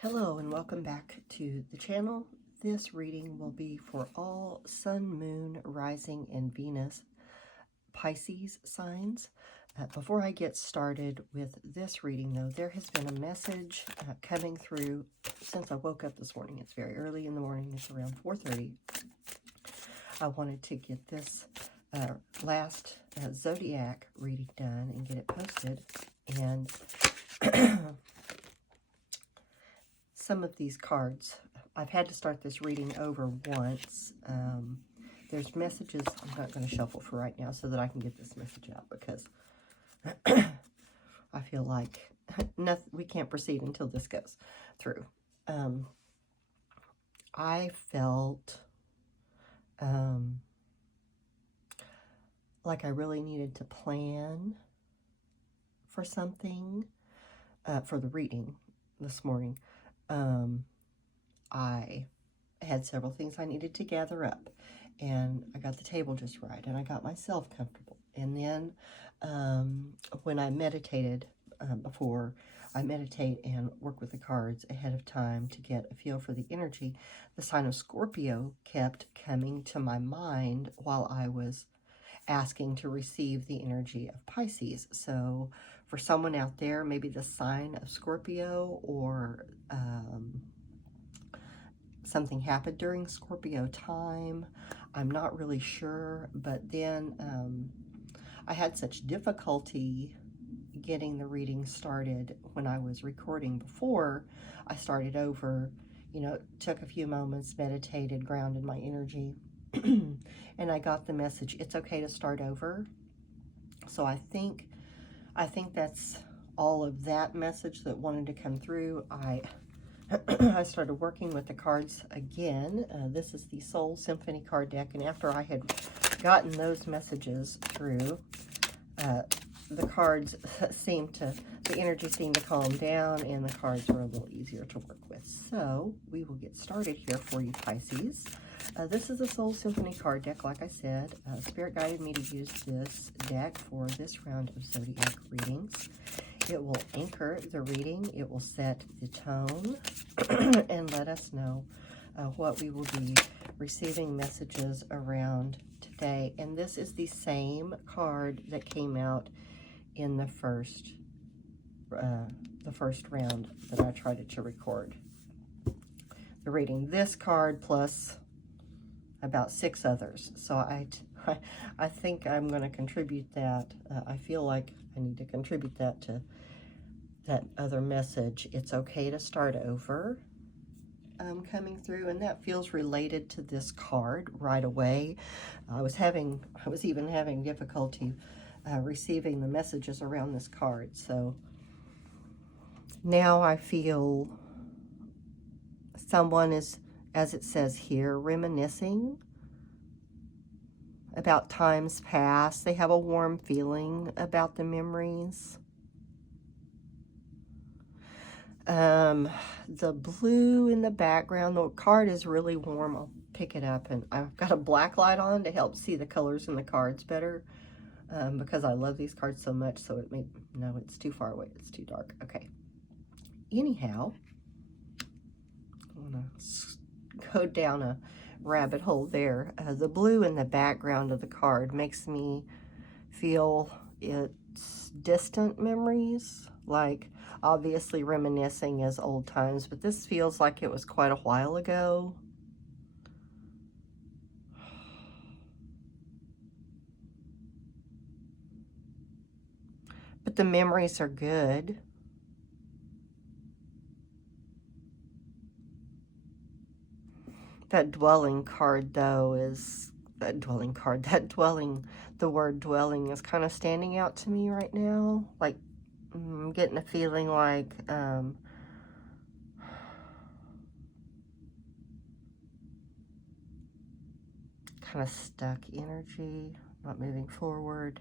Hello and welcome back to the channel. This reading will be for all Sun, Moon, Rising, and Venus Pisces signs. Before I get started with this reading, though, there has been a message coming through since I woke up this morning. It's very early in the morning. It's around 4:30. I wanted to get this last zodiac reading done and get it posted. And some of these cards, I've had to start this reading over once. There's messages I'm not going to shuffle for right now so that I can get this message out, because I feel like we can't proceed until this goes through. I felt like I really needed to plan for something for the reading this morning. I had several things I needed to gather up, and I got the table just right, and I got myself comfortable. And then when I meditated, before I meditate and work with the cards ahead of time to get a feel for the energy, the sign of Scorpio kept coming to my mind while I was asking to receive the energy of Pisces. So for someone out there, maybe the sign of Scorpio, or something happened during Scorpio time. I'm not really sure, but then I had such difficulty getting the reading started when I was recording before I started over. You know, took a few moments, meditated, grounded my energy, and I got the message, it's okay to start over. So I think that's all of that message that wanted to come through. I started working with the cards again. This is the Soul Symphony card deck, and after I had gotten those messages through, the cards the energy seemed to calm down, and the cards were a little easier to work with. So we will get started here for you, Pisces. This is a Soul Symphony card deck, like I said. Spirit guided me to use this deck for this round of zodiac readings. It will anchor the reading, it will set the tone, and let us know what we will be receiving messages around today. And this is the same card that came out in the first round that I tried to record the reading. This card plus about 6 others. So I think I'm going to contribute that. I feel like I need to contribute that to that other message. It's okay to start over, coming through, and that feels related to this card right away. I was even having difficulty receiving the messages around this card. So now I feel someone is, as it says here, reminiscing about times past. They have a warm feeling about the memories. The blue in the background, the card is really warm. I'll pick it up, and I've got a black light on to help see the colors in the cards better, because I love these cards so much. So no, it's too far away. It's too dark. Okay. Anyhow, I want to go down a rabbit hole there. The blue in the background of the card makes me feel it's distant memories, like obviously reminiscing as old times, but this feels like it was quite a while ago. But the memories are good. That dwelling card, though, is the word dwelling is kind of standing out to me right now. Like, I'm getting a feeling like kind of stuck energy, not moving forward.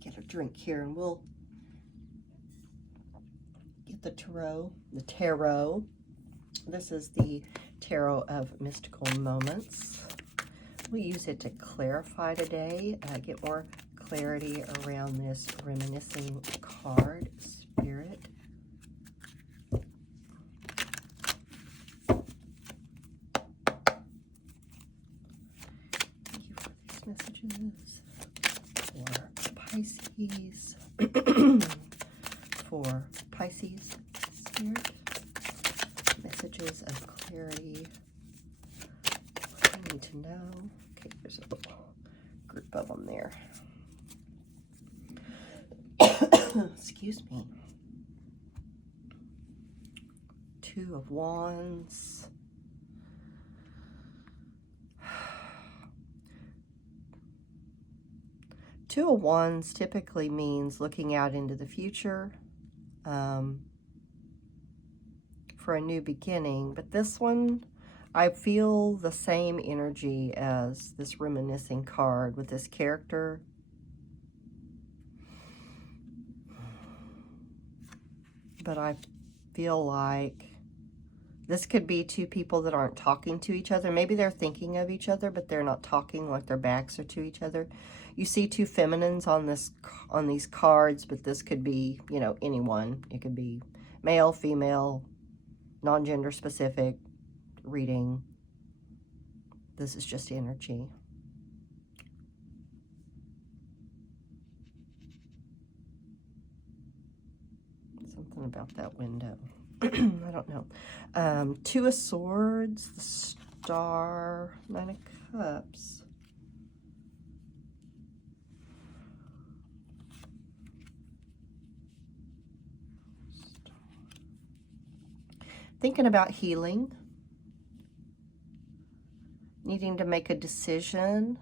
Get a drink here, and we'll get the tarot. This is the Tarot of Mystical Moments. We'll use it to clarify today, get more clarity around this reminiscing card. Spirit, For Pisces Spirit, messages of clarity. What I need to know. Okay, there's a little group of them there. Excuse me. Two of Wands. Two of Wands typically means looking out into the future for a new beginning. But this one, I feel the same energy as this reminiscing card with this character. But I feel like this could be two people that aren't talking to each other. Maybe they're thinking of each other, but they're not talking, like their backs are to each other. You see two feminines on these cards, but this could be, you know, anyone. It could be male, female, non-gender specific reading. This is just energy. Something about that window. I don't know. Two of Swords, the Star, Nine of Cups. Thinking about healing. Needing to make a decision.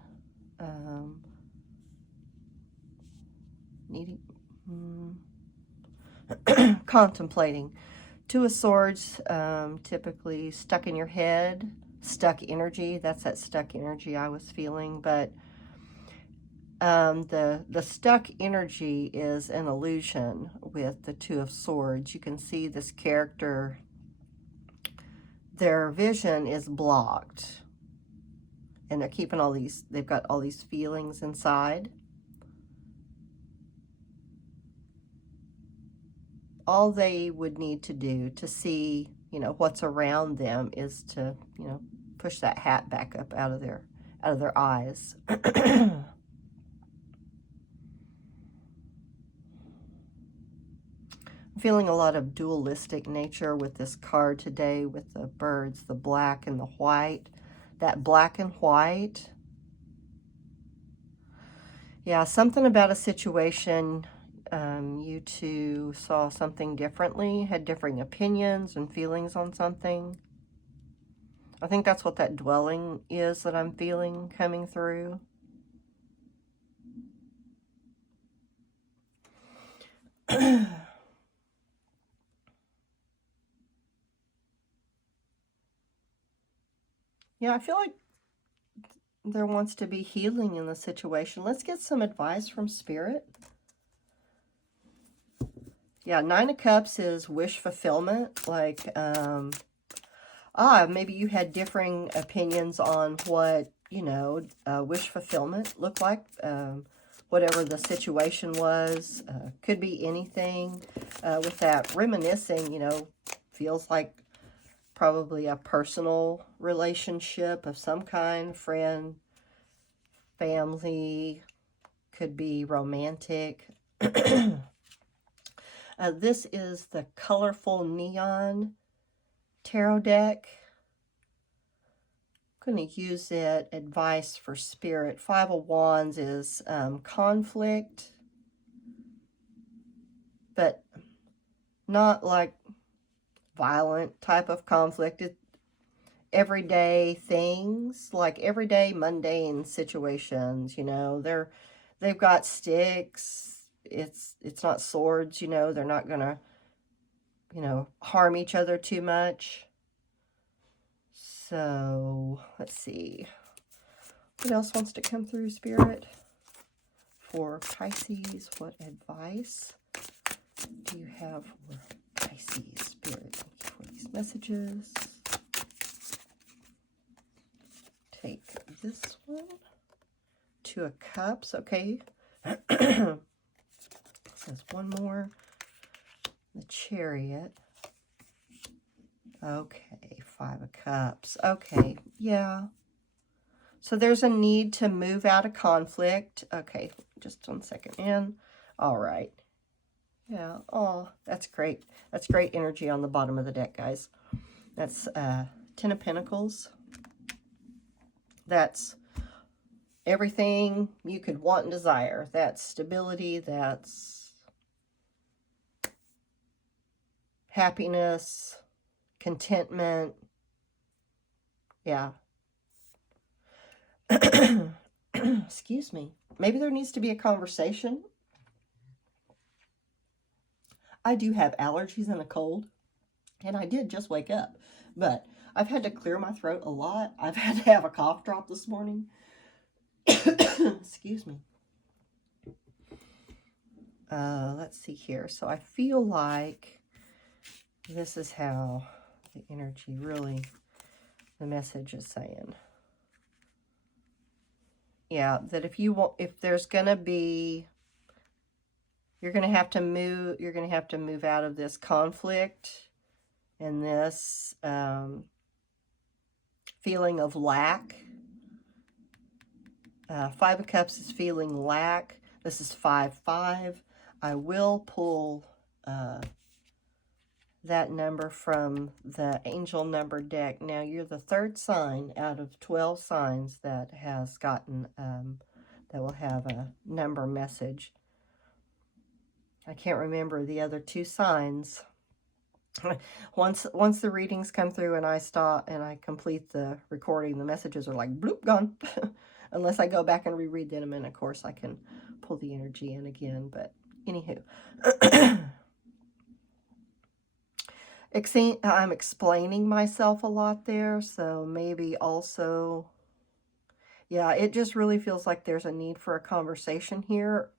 Contemplating. Two of Swords, typically stuck in your head, stuck energy. That's that stuck energy I was feeling. But the stuck energy is an illusion with the Two of Swords. You can see this character, their vision is blocked. And they're keeping all these, they've got all these feelings inside. All they would need to do to see, you know, what's around them is to, you know, push that hat back up out of their eyes. I'm feeling a lot of dualistic nature with this card today, with the birds, the black and the white. That black and white. Yeah, something about a situation. You two saw something differently, had differing opinions and feelings on something. I think that's what that dwelling is that I'm feeling coming through. Yeah, I feel like there wants to be healing in the situation. Let's get some advice from Spirit. Yeah, Nine of Cups is wish fulfillment. Like, maybe you had differing opinions on what, you know, wish fulfillment looked like. Whatever the situation was, could be anything. With that reminiscing, you know, feels like probably a personal relationship of some kind, friend, family, could be romantic. This is the colorful neon tarot deck. I'm going to use it, advice for Spirit. Five of Wands is conflict, but not like violent type of conflict. It's everyday things, like everyday mundane situations, you know. They've got sticks. It's not swords, you know. They're not gonna, you know, harm each other too much. So let's see what else wants to come through, Spirit, for Pisces. What advice do you have for Pisces, Spirit? Thank you for these messages. Take this one. Two of Cups. Okay. Says one more. The Chariot. Okay, Five of Cups. Okay, yeah. So there's a need to move out of conflict. Okay, just 1 second in. All right. Yeah. Oh, that's great. That's great energy on the bottom of the deck, guys. That's Ten of Pentacles. That's everything you could want and desire. That's stability. That's happiness, contentment. Yeah. Excuse me. Maybe there needs to be a conversation. I do have allergies and a cold, and I did just wake up, but I've had to clear my throat a lot. I've had to have a cough drop this morning. Excuse me. Let's see here. So I feel like this is how the energy really, the message is saying. Yeah, that if you want, if there's gonna be, you're gonna have to move out of this conflict and this feeling of lack. Five of Cups is feeling lack. This is 5-5. I will pull that number from the angel number deck. Now, you're the third sign out of 12 signs that has gotten, that will have a number message. I can't remember the other two signs. Once the readings come through and I stop and I complete the recording, the messages are like, bloop, gone. Unless I go back and reread them, and of course I can pull the energy in again. But anywho. I'm explaining myself a lot there, so maybe also, yeah, it just really feels like there's a need for a conversation here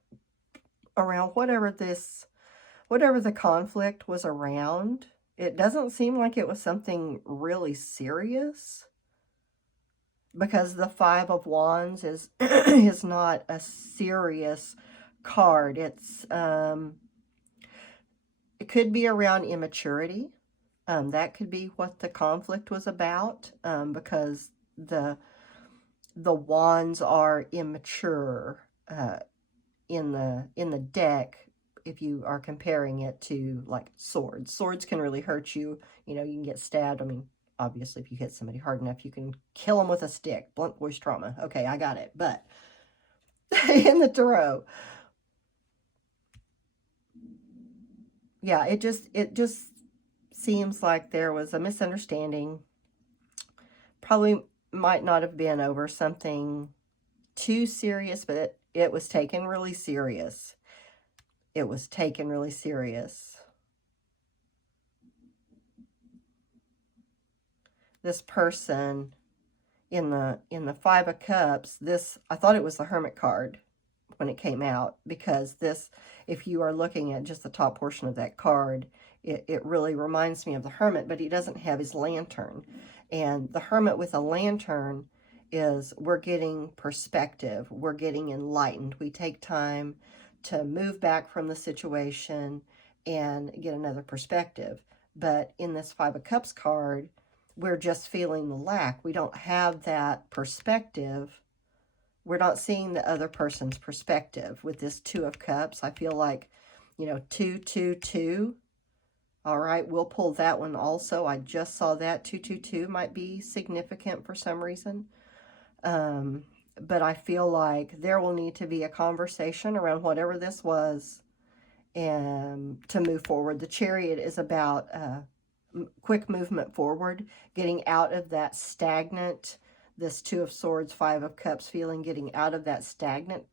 around whatever the conflict was around. It doesn't seem like it was something really serious, because the Five of Wands is is not a serious card. It's it could be around immaturity. That could be what the conflict was about, because the wands are immature in the deck. If you are comparing it to like swords can really hurt you. You know, you can get stabbed. I mean, obviously, if you hit somebody hard enough, you can kill them with a stick. Blunt force trauma. Okay, I got it. But in the tarot, yeah, it just seems like there was a misunderstanding. Probably might not have been over something too serious, but it was taken really serious. It was taken really serious. This person in the Five of Cups, this, I thought it was the Hermit card when it came out, because this, if you are looking at just the top portion of that card, it really reminds me of the Hermit, but he doesn't have his lantern. And the Hermit with a lantern is, we're getting perspective. We're getting enlightened. We take time to move back from the situation and get another perspective. But in this Five of Cups card, we're just feeling the lack. We don't have that perspective. We're not seeing the other person's perspective. With this Two of Cups, I feel like, you know, 2-2-2. All right, we'll pull that one also. I just saw that 2-2-2 might be significant for some reason. But I feel like there will need to be a conversation around whatever this was, and to move forward. The Chariot is about quick movement forward, getting out of that stagnant, this Two of Swords, Five of Cups feeling, getting out of that stagnant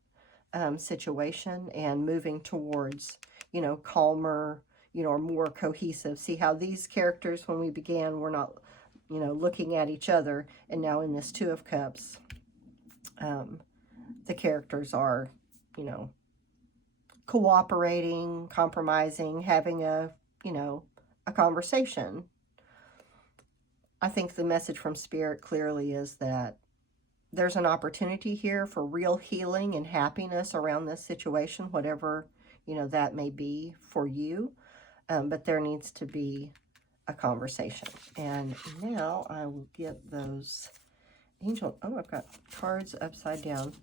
situation and moving towards, you know, calmer, you know, or more cohesive. See how these characters, when we began, were not, you know, looking at each other, and now in this Two of Cups, the characters are, you know, cooperating, compromising, having a, you know, a conversation. I think the message from Spirit clearly is that there's an opportunity here for real healing and happiness around this situation, whatever, you know, that may be for you. But there needs to be a conversation. And now I will get those angel. Oh, I've got cards upside down.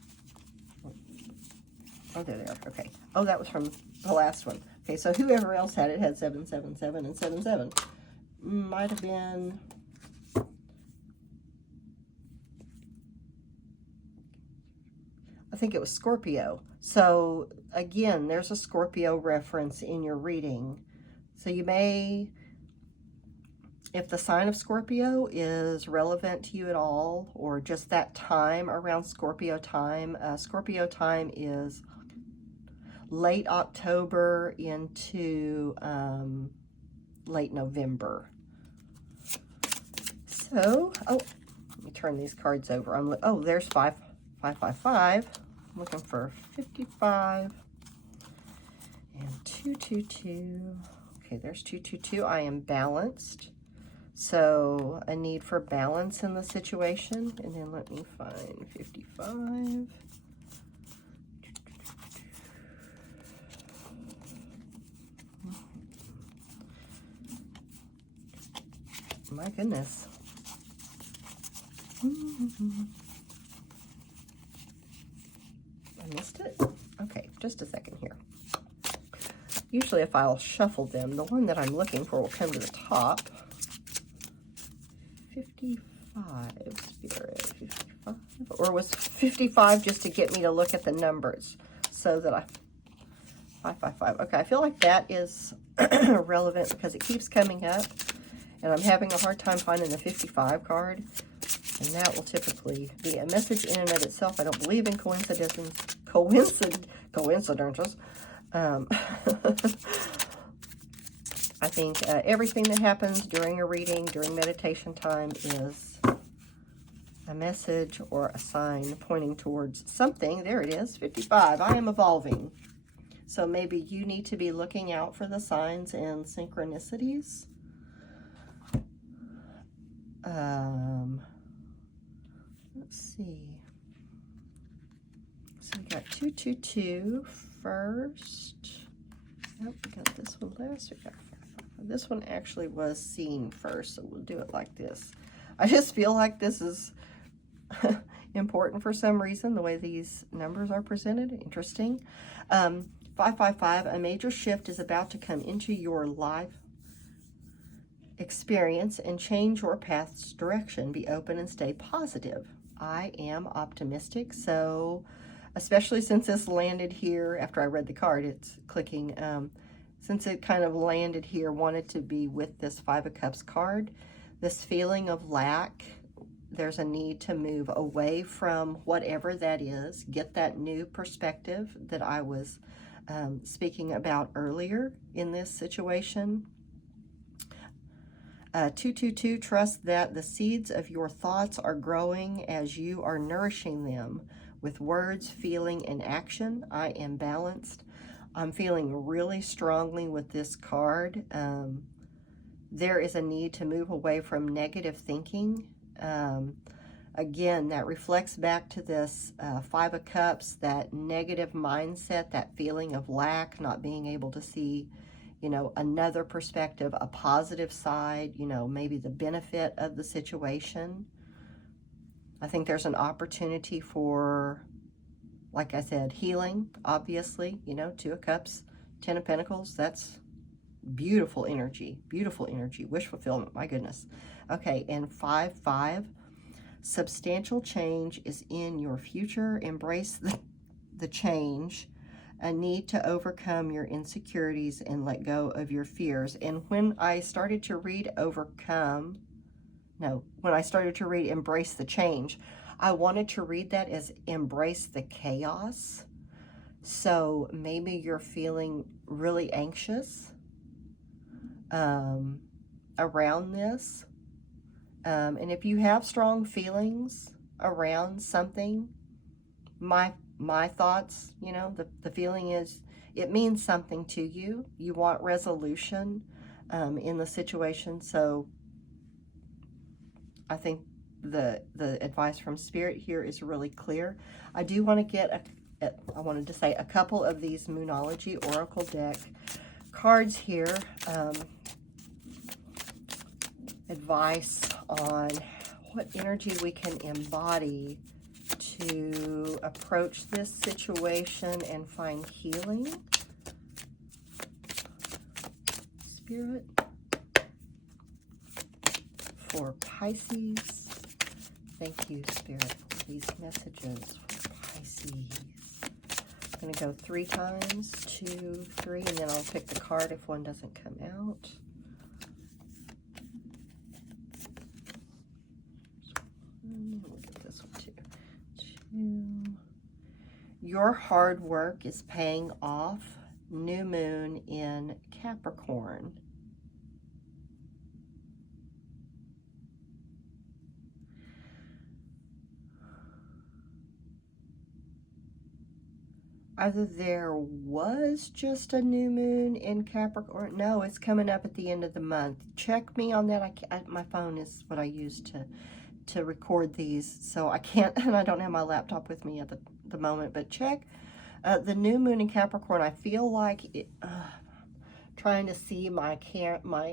Oh, there they are. Okay. Oh, that was from the last one. Okay, so whoever else had it had 777 and 77. Might have been... I think it was Scorpio. So again, there's a Scorpio reference in your reading. So you may, if the sign of Scorpio is relevant to you at all, or just that time around Scorpio time is late October into late November. So, oh, let me turn these cards over. Oh, there's 555. I'm looking for 55 and 222. Okay, there's 222. I am balanced. So a need for balance in the situation. And then let me find 55. My goodness. I missed it? Okay, just a second here. Usually if I'll shuffle them, the one that I'm looking for will come to the top. 55, Spirit, 55. Or was 55 just to get me to look at the numbers so that 555. Okay, I feel like that is relevant because it keeps coming up. And I'm having a hard time finding the 55 card. And that will typically be a message in and of itself. I don't believe in coincidences. I think everything that happens during a reading, during meditation time, is a message or a sign pointing towards something. There it is, 55. I am evolving. So maybe you need to be looking out for the signs and synchronicities. Let's see. So we got 222 first. Nope, we got this one last. We got 555. This one actually was seen first, so we'll do it like this. I just feel like this is important for some reason, the way these numbers are presented. Interesting. 555, a major shift is about to come into your life experience and change your path's direction. Be open and stay positive. I am optimistic. So especially since this landed here after I read the card, it's clicking. Since it kind of landed here, wanted to be with this 5 of Cups card. This feeling of lack, there's a need to move away from whatever that is, get that new perspective that I was speaking about earlier in this situation. 222, trust that the seeds of your thoughts are growing as you are nourishing them with words, feeling, and action. I am balanced. I'm feeling really strongly with this card. There is a need to move away from negative thinking. Again, that reflects back to this 5 of Cups, that negative mindset, that feeling of lack, not being able to see, you know, another perspective, a positive side, you know, maybe the benefit of the situation. I think there's an opportunity for, like I said, healing, obviously, you know, 2 of Cups, 10 of Pentacles, that's beautiful energy, wish fulfillment, my goodness. Okay, and 5-5, substantial change is in your future. Embrace the change, a need to overcome your insecurities and let go of your fears. And when I started to read when I started to read embrace the change, I wanted to read that as embrace the chaos. So maybe you're feeling really anxious around this. And if you have strong feelings around something, my thoughts, you know, the feeling is it means something to you. You want resolution in the situation. So I think the advice from Spirit here is really clear. I do want to get I wanted to say a couple of these Moonology Oracle deck cards here. Advice on what energy we can embody to approach this situation and find healing. Spirit. For Pisces. Thank you, Spirit, for these messages for Pisces. I'm going to go 3 times, 2, 3, and then I'll pick the card if one doesn't come out. We'll get this one too. 2. Your hard work is paying off. New moon in Capricorn. Either there was just a new moon in Capricorn. No, it's coming up at the end of the month. Check me on that. My phone is what I use to record these, so I can't, and I don't have my laptop with me at the moment, but check the new moon in Capricorn. I feel like it, trying to see my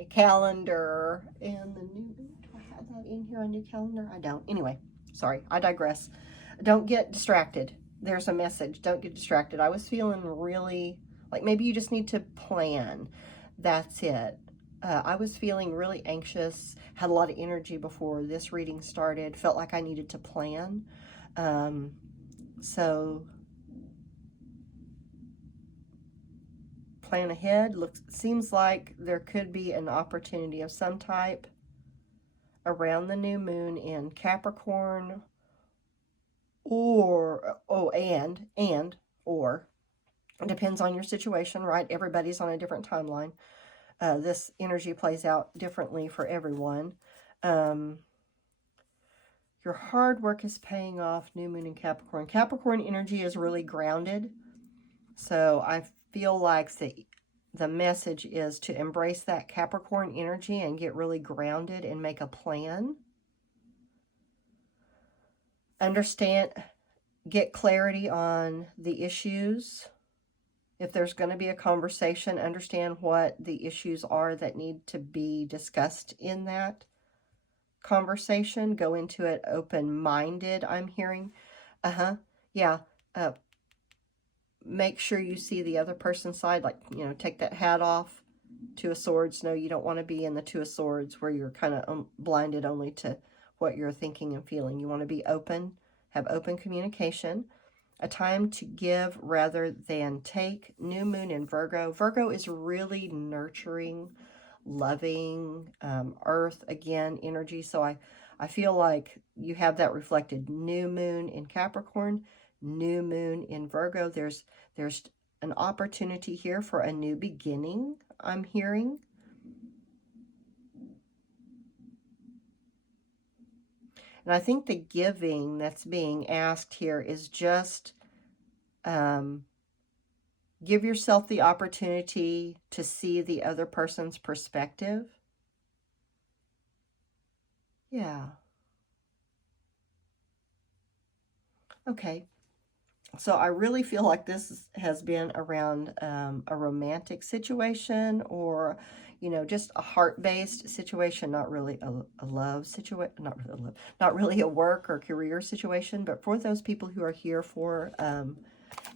calendar and the new, do I have that in here, a new calendar? I don't. Anyway, sorry, I digress. Don't get distracted. There's a message. Don't get distracted. I was feeling really like maybe you just need to plan. That's it. I was feeling really anxious, had a lot of energy before this reading started, felt like I needed to plan. So plan ahead. Seems like there could be an opportunity of some type around the new moon in Capricorn, or or it depends on your situation, right? Everybody's on a different timeline. This energy plays out differently for everyone. Your hard work is paying off. New moon in Capricorn. Capricorn energy is really grounded. So I feel like the message is to embrace that Capricorn energy and get really grounded and make a plan. Understand, get clarity on the issues. If there's going to be a conversation, understand what the issues are that need to be discussed in that conversation. Go into it open-minded, I'm hearing. Yeah. Make sure you see the other person's side, like, take that hat off. 2 of Swords. No, you don't want to be in the 2 of Swords where you're kind of blinded only to what you're thinking and feeling. You want to be open, have open communication. A time to give rather than take. New moon in Virgo. Virgo is really nurturing, loving, earth, again, energy. So I feel like you have that reflected. New moon in Capricorn, new moon in Virgo. There's an opportunity here for a new beginning, I'm hearing. And I think the giving that's being asked here is just give yourself the opportunity to see the other person's perspective. Yeah. Okay. So I really feel like this has been around a romantic situation, or, just a heart-based situation, not really a love situation, not really a work or career situation, but for those people who are here for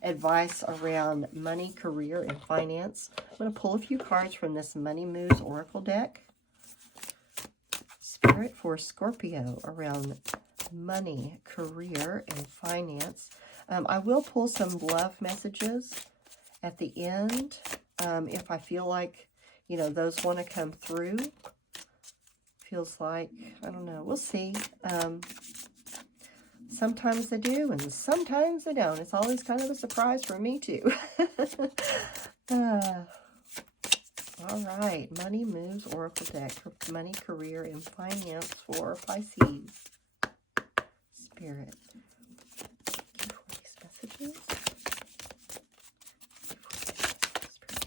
advice around money, career, and finance. I'm going to pull a few cards from this Money Muse Oracle deck. Spirit for Scorpio around money, career, and finance. I will pull some love messages at the end if I feel like, those want to come through. Feels like, I don't know, we'll see. Sometimes they do, and sometimes they don't. It's always kind of a surprise for me, too. All right, Money Moves Oracle deck for money, career, and finance for Pisces. Spirit.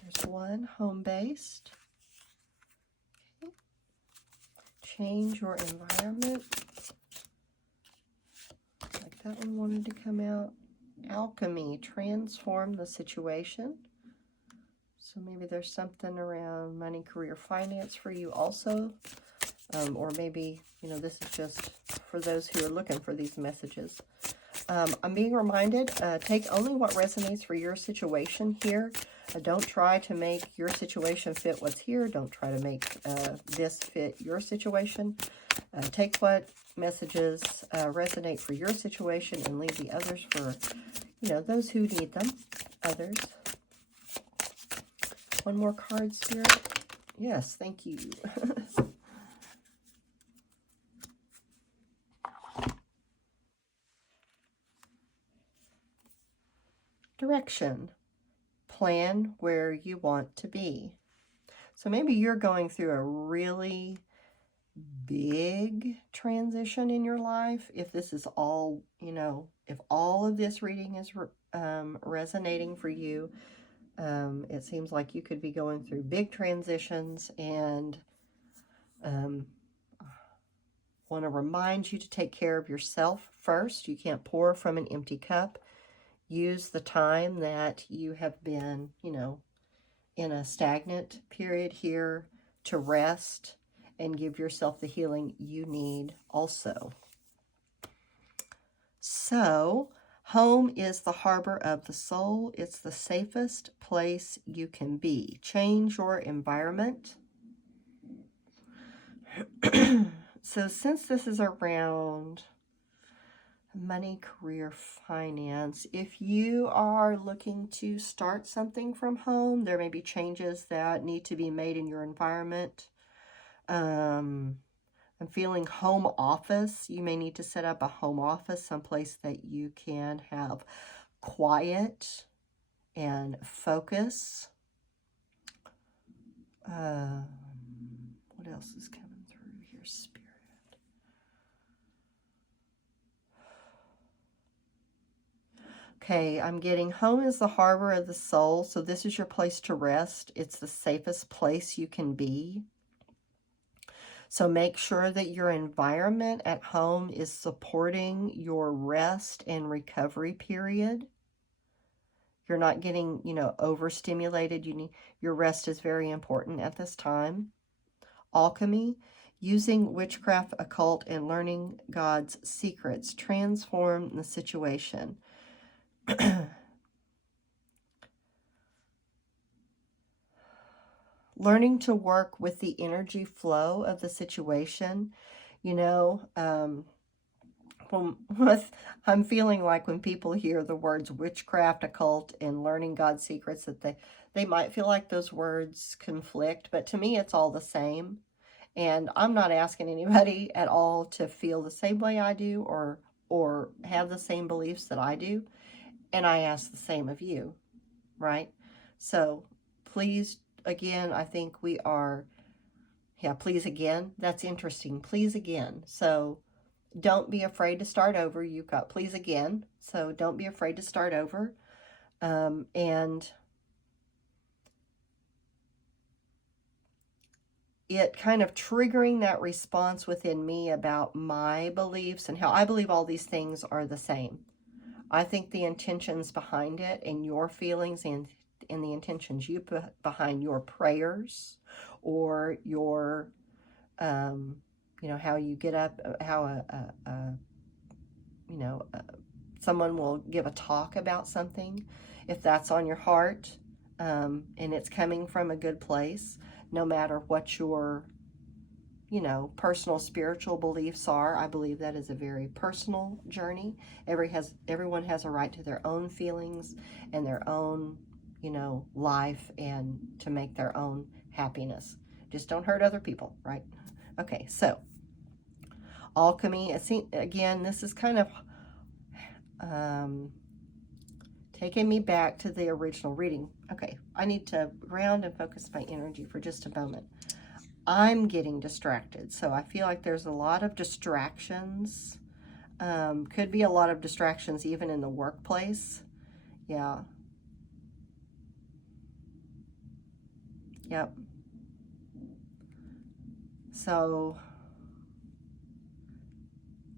There's one, home-based. Okay. Change your environment. Like that one wanted to come out. Alchemy, transform the situation. So maybe there's something around money, career, finance for you also. Or maybe, this is just for those who are looking for these messages. I'm being reminded, take only what resonates for your situation here. Don't try to make your situation fit what's here. Don't try to make this fit your situation. Take what messages resonate for your situation and leave the others for, you know, those who need them. Others. One more card, Spirit. Yes, thank you. Direction. Plan where you want to be. So maybe you're going through a really big transition in your life. If this is all, you know, if all of this reading is resonating for you, it seems like you could be going through big transitions, and want to remind you to take care of yourself first. You can't pour from an empty cup. Use the time that you have been, you know, in a stagnant period here to rest and give yourself the healing you need also. So, home is the harbor of the soul. It's the safest place you can be. Change your environment. So since this is around money, career, finance, if you are looking to start something from home, there may be changes that need to be made in your environment. I'm feeling home office. You may need to set up a home office, someplace that you can have quiet and focus. What else is coming through here, Spirit? Okay, I'm getting home is the harbor of the soul. So this is your place to rest. It's the safest place you can be. So make sure that your environment at home is supporting your rest and recovery period. You're not getting, you know, overstimulated. Your rest is very important at this time. Alchemy, using witchcraft, occult, and learning God's secrets. Transform the situation. Learning to work with the energy flow of the situation. You know, I'm feeling like when people hear the words witchcraft, occult, and learning God's secrets, that they might feel like those words conflict, but to me it's all the same. And I'm not asking anybody at all to feel the same way I do or have the same beliefs that I do. And I ask the same of you, right? So please, again, I think we are, yeah, please again. That's interesting. Please again. So don't be afraid to start over. You've got please again. So don't be afraid to start over. And it kind of triggering that response within me about my beliefs and how I believe all these things are the same. I think the intentions behind it and your feelings and the intentions you put behind your prayers or your, you know, how you get up, how someone will give a talk about something. If that's on your heart and it's coming from a good place, no matter what your, you know, personal spiritual beliefs are. I believe that is a very personal journey. Everyone has a right to their own feelings and their own, you know, life and to make their own happiness. Just don't hurt other people, right? Okay, so alchemy. Again, this is kind of taking me back to the original reading. Okay, I need to ground and focus my energy for just a moment. I'm getting distracted, so I feel like there's a lot of distractions. Could be a lot of distractions even in the workplace. Yeah. Yep. So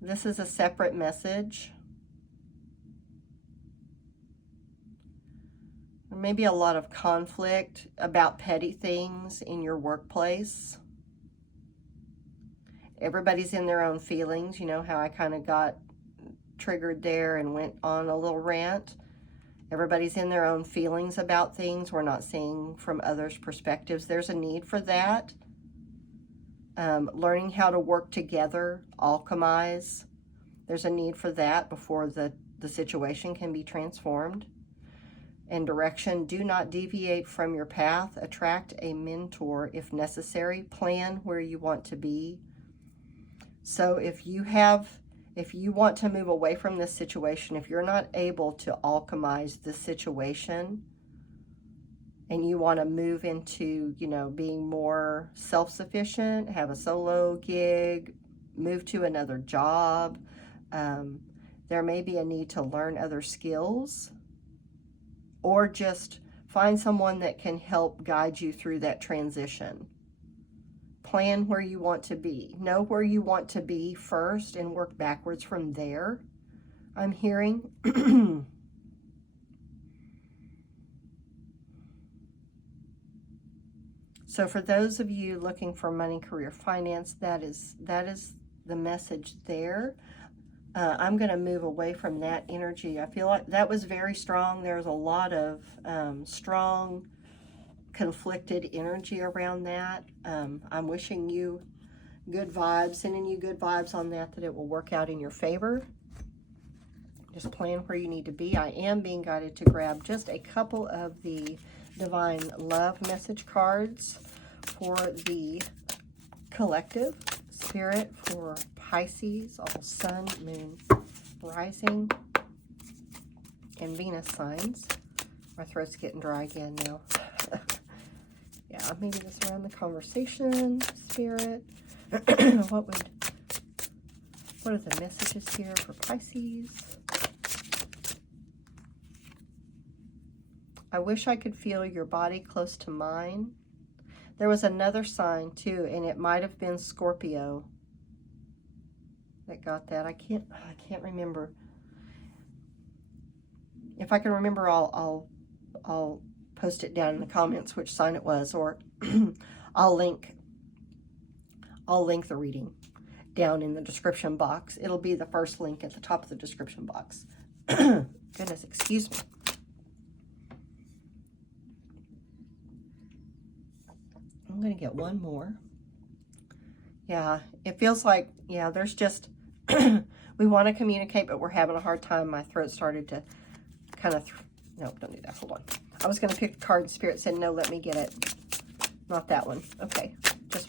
this is a separate message. Maybe a lot of conflict about petty things in your workplace. Everybody's in their own feelings. You know how I kind of got triggered there and went on a little rant. Everybody's in their own feelings about things. We're not seeing from others' perspectives. There's a need for that. Learning how to work together, alchemize. There's a need for that before the situation can be transformed. And direction, do not deviate from your path. Attract a mentor if necessary. Plan where you want to be. So if you want to move away from this situation, if you're not able to alchemize this situation and you want to move into, you know, being more self-sufficient, have a solo gig, move to another job, there may be a need to learn other skills, or just find someone that can help guide you through that transition. Plan where you want to be. Know where you want to be first and work backwards from there, I'm hearing. So for those of you looking for money, career, finance, that is the message there. I'm going to move away from that energy. I feel like that was very strong. There's a lot of strong, conflicted energy around that. I'm wishing you good vibes, sending you good vibes on that it will work out in your favor. Just plan where you need to be. I am being guided to grab just a couple of the Divine Love message cards for the collective spirit for Pisces, all Sun, Moon, Rising, and Venus signs. My throat's getting dry again now. Yeah, maybe just around the conversation, spirit. What are the messages here for Pisces? I wish I could feel your body close to mine. There was another sign too, and it might have been Scorpio that got that. I can't remember. If I can remember, I'll post it down in the comments which sign it was, or I'll link the reading down in the description box. It'll be the first link at the top of the description box. Goodness, excuse me. I'm going to get one more. Yeah, it feels like, yeah, there's just, we want to communicate, but we're having a hard time. My throat started to kind of, no, don't do that. Hold on. I was going to pick a card and Spirit said, no, let me get it. Not that one. Okay, just one.